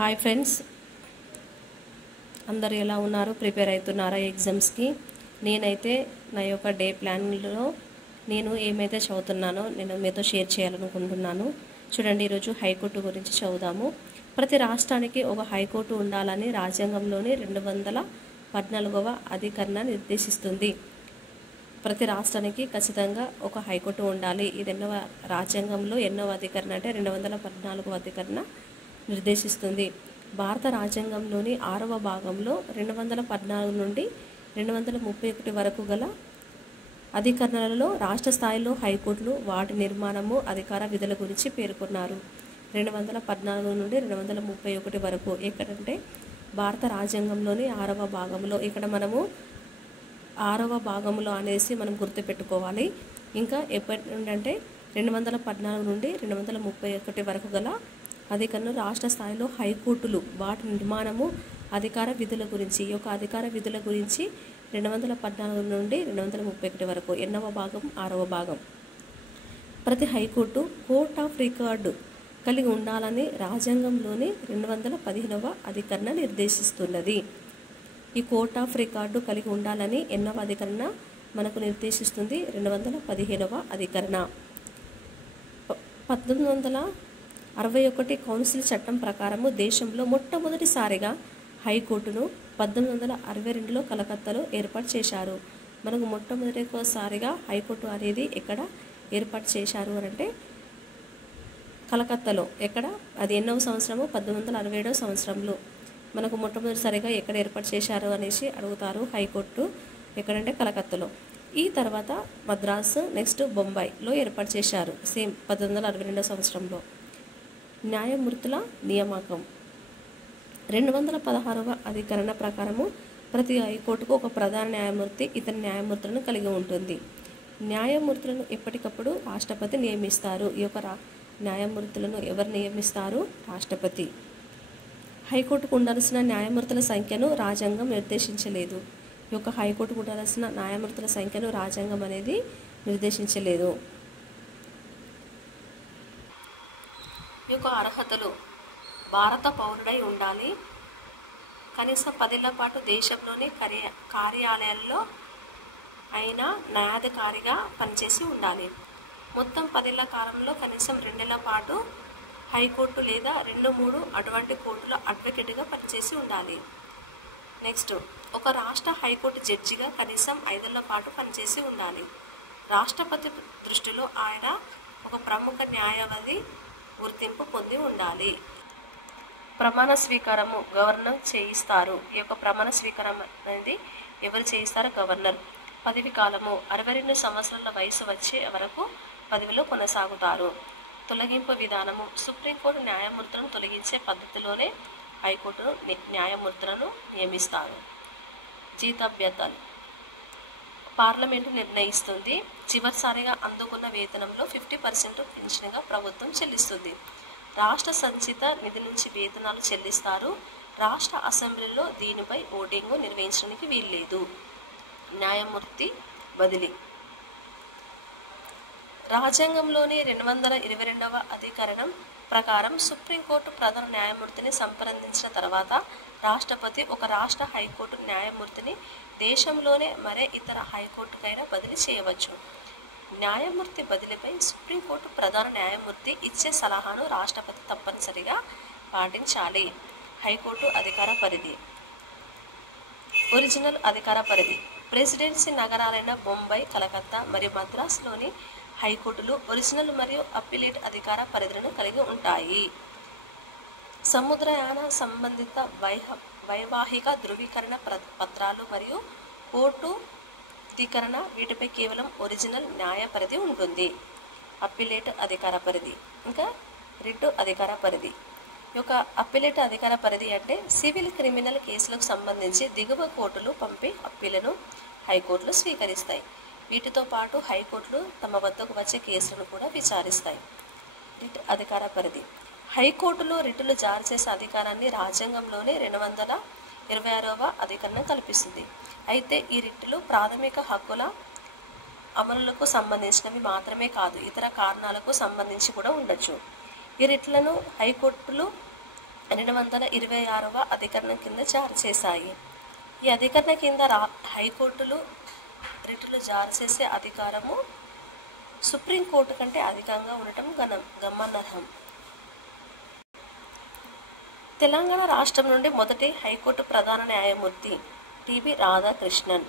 Hi friends, అందరు ఎలా ఉన్నారు? ప్రిపేర్ అవుతున్నారా ఎగ్జామ్స్కి? నేనైతే నా యొక్క డే ప్లాన్లో నేను ఏమైతే చదువుతున్నానో నేను మీతో షేర్ చేయాలనుకుంటున్నాను. చూడండి, ఈరోజు హైకోర్టు గురించి చదువుదాము. ప్రతి రాష్ట్రానికి ఒక హైకోర్టు ఉండాలని రాజ్యాంగంలోని 214వ అధికరణ నిర్దేశిస్తుంది. ప్రతి రాష్ట్రానికి ఖచ్చితంగా ఒక హైకోర్టు ఉండాలి. ఇది రాజ్యాంగంలో ఎన్నో అధికరణ అంటే 214వ అధికరణ నిర్దేశిస్తుంది. భారత రాజ్యాంగంలోని 6వ భాగంలో 214 నుండి 231 వరకు గల అధికరణలలో రాష్ట్ర స్థాయిలో హైకోర్టులు, వాటి నిర్మాణము, అధికార విధుల గురించి పేర్కొన్నారు. 214 నుండి 231 వరకు ఎక్కడంటే భారత రాజ్యాంగంలోని 6వ భాగంలో. ఇక్కడ మనము 6వ భాగంలో అనేసి మనం గుర్తుపెట్టుకోవాలి. ఇంకా ఎప్పటి నుండి అంటే 214 నుండి 231 వరకు గల అధికరణలు రాష్ట్ర స్థాయిలో హైకోర్టులు, వాటి నిర్మాణము, అధికార విధుల గురించి. ఈ యొక్క అధికార విధుల గురించి 214 నుండి 231 వరకు. ఎన్నవ భాగం? 6వ భాగం. ప్రతి హైకోర్టు కోర్ట్ ఆఫ్ రికార్డు కలిగి ఉండాలని రాజ్యాంగంలోని 215వ అధికరణ నిర్దేశిస్తున్నది. ఈ కోర్ట్ ఆఫ్ రికార్డు కలిగి ఉండాలని ఎన్నవ అధికరణ మనకు నిర్దేశిస్తుంది? 215వ అధికరణ. 1861 కౌన్సిల్ చట్టం ప్రకారము దేశంలో మొట్టమొదటిసారిగా హైకోర్టును 1862లో కలకత్తాలో ఏర్పాటు చేశారు. మనకు మొట్టమొదటిసారిగా హైకోర్టు అనేది ఎక్కడ ఏర్పాటు చేశారు అంటే కలకత్తాలో. ఎక్కడ? అది ఎన్నవ సంవత్సరము? 1867వ సంవత్సరంలో మనకు మొట్టమొదటిసారిగా ఎక్కడ ఏర్పాటు చేశారు అనేసి అడుగుతారు. హైకోర్టు ఎక్కడంటే కలకత్తాలో. ఈ తర్వాత మద్రాసు, నెక్స్ట్ బొంబాయిలో ఏర్పాటు చేశారు. సేమ్ 1862వ సంవత్సరంలో. న్యాయమూర్తుల నియామకం 216వ అధికరణ ప్రకారము ప్రతి హైకోర్టుకు ఒక ప్రధాన న్యాయమూర్తి, ఇతర న్యాయమూర్తులను కలిగి ఉంటుంది. న్యాయమూర్తులను ఎప్పటికప్పుడు రాష్ట్రపతి నియమిస్తారు. ఈ యొక్క న్యాయమూర్తులను ఎవరు నియమిస్తారు? రాష్ట్రపతి. హైకోర్టుకు ఉండాల్సిన న్యాయమూర్తుల సంఖ్యను రాజ్యాంగం నిర్దేశించలేదు. ఈ యొక్క హైకోర్టుకు ఉండాల్సిన న్యాయమూర్తుల సంఖ్యను రాజ్యాంగం అనేది నిర్దేశించలేదు. ఈ యొక్క అర్హతలు: భారత పౌరుడై ఉండాలి, కనీసం 10 ఏళ్ల పాటు దేశంలోని కార్యాలయాల్లో అయినా న్యాయాధికారిగా పనిచేసి ఉండాలి. మొత్తం 10 ఏళ్ల కాలంలో కనీసం 2 ఏళ్ల పాటు హైకోర్టు లేదా 2-3 అటువంటి కోర్టులో అడ్వకేట్గా పనిచేసి ఉండాలి. నెక్స్ట్, ఒక రాష్ట్ర హైకోర్టు జడ్జిగా కనీసం 5 ఏళ్ల పాటు పనిచేసి ఉండాలి. రాష్ట్రపతి దృష్టిలో ఆయన ఒక ప్రముఖ న్యాయవాది గుర్తింపు పొంది ఉండాలి. ప్రమాణ స్వీకారము గవర్నర్ చేయిస్తారు. ఈ యొక్క ప్రమాణ స్వీకారం అనేది ఎవరు చేయిస్తారు? గవర్నర్. పదవి కాలము 62 సంవత్సరాల వయసు వచ్చే వరకు పదవిలో కొనసాగుతారు. తొలగింపు విధానము: సుప్రీంకోర్టు న్యాయమూర్తులను తొలగించే పద్ధతిలోనే హైకోర్టు న్యాయమూర్తులను నియమిస్తారు. జీతభత్యాలు పార్లమెంటు నిర్ణయిస్తుంది. చివరిసారిగా అందుకున్న వేతనంలో 50% పెన్షన్గా ప్రభుత్వం చెల్లిస్తుంది. రాష్ట్ర సంచిత నిధి నుంచి వేతనాలు చెల్లిస్తారు. రాష్ట్ర అసెంబ్లీలో దీనిపై ఓటింగ్ నిర్వహించడానికి వీల్లేదు. న్యాయమూర్తి బదిలీ: రాజ్యాంగంలోని 222వ అధికరణం ప్రకారం సుప్రీంకోర్టు ప్రధాన న్యాయమూర్తిని సంప్రదించిన తర్వాత రాష్ట్రపతి ఒక రాష్ట్ర హైకోర్టు న్యాయమూర్తిని దేశంలోనే మరే ఇతర హైకోర్టుకైనా బదిలీ చేయవచ్చు. న్యాయమూర్తి బదిలీపై సుప్రీంకోర్టు ప్రధాన న్యాయమూర్తి ఇచ్చే సలహాను రాష్ట్రపతి తప్పనిసరిగా పాటించాలి. హైకోర్టు అధికార పరిధి: ఒరిజినల్ అధికార పరిధి: ప్రెసిడెన్సీ నగరాలైన బొంబాయి, కలకత్తా మరియు మద్రాసులోని హైకోర్టులు ఒరిజినల్ మరియు అప్పీలేట్ అధికార పరిధులను కలిగి ఉంటాయి. సముద్రయాన సంబంధిత వైవాహిక ధృవీకరణ పత్రాలు మరియు కోర్టు ధృవీకరణ, వీటిపై కేవలం ఒరిజినల్ న్యాయ పరిధి ఉంటుంది. అప్పీలేట్ అధికార పరిధి. ఇంకా రిట్ అధికార పరిధి. ఈ యొక్క అప్పీలేట్ అధికార పరిధి అంటే సివిల్, క్రిమినల్ కేసులకు సంబంధించి దిగువ కోర్టులు పంపే అప్పీలను హైకోర్టులు స్వీకరిస్తాయి. వీటితో పాటు హైకోర్టులు తమ వద్దకు వచ్చే కేసులను కూడా విచారిస్తాయి. రిట్ అధికార పరిధి: హైకోర్టులో రిటులు జారీ చేసే అధికారాన్ని రాజ్యాంగంలోనే 226వ అధికరణం కల్పిస్తుంది. అయితే ఈ రిట్టులు ప్రాథమిక హక్కుల అమలులకు సంబంధించినవి మాత్రమే కాదు, ఇతర కారణాలకు సంబంధించి కూడా ఉండొచ్చు. ఈ రిట్లను హైకోర్టులు 226వ అధికరణం కింద జారీ చేశాయి. ఈ అధికరణ కింద హైకోర్టులు రిటులు జారీ చేసే అధికారము సుప్రీంకోర్టు కంటే అధికంగా ఉండటం గమనార్హం. తెలంగాణ రాష్ట్రం నుండి మొదటి హైకోర్టు ప్రధాన న్యాయమూర్తి టిబి రాధాకృష్ణన్.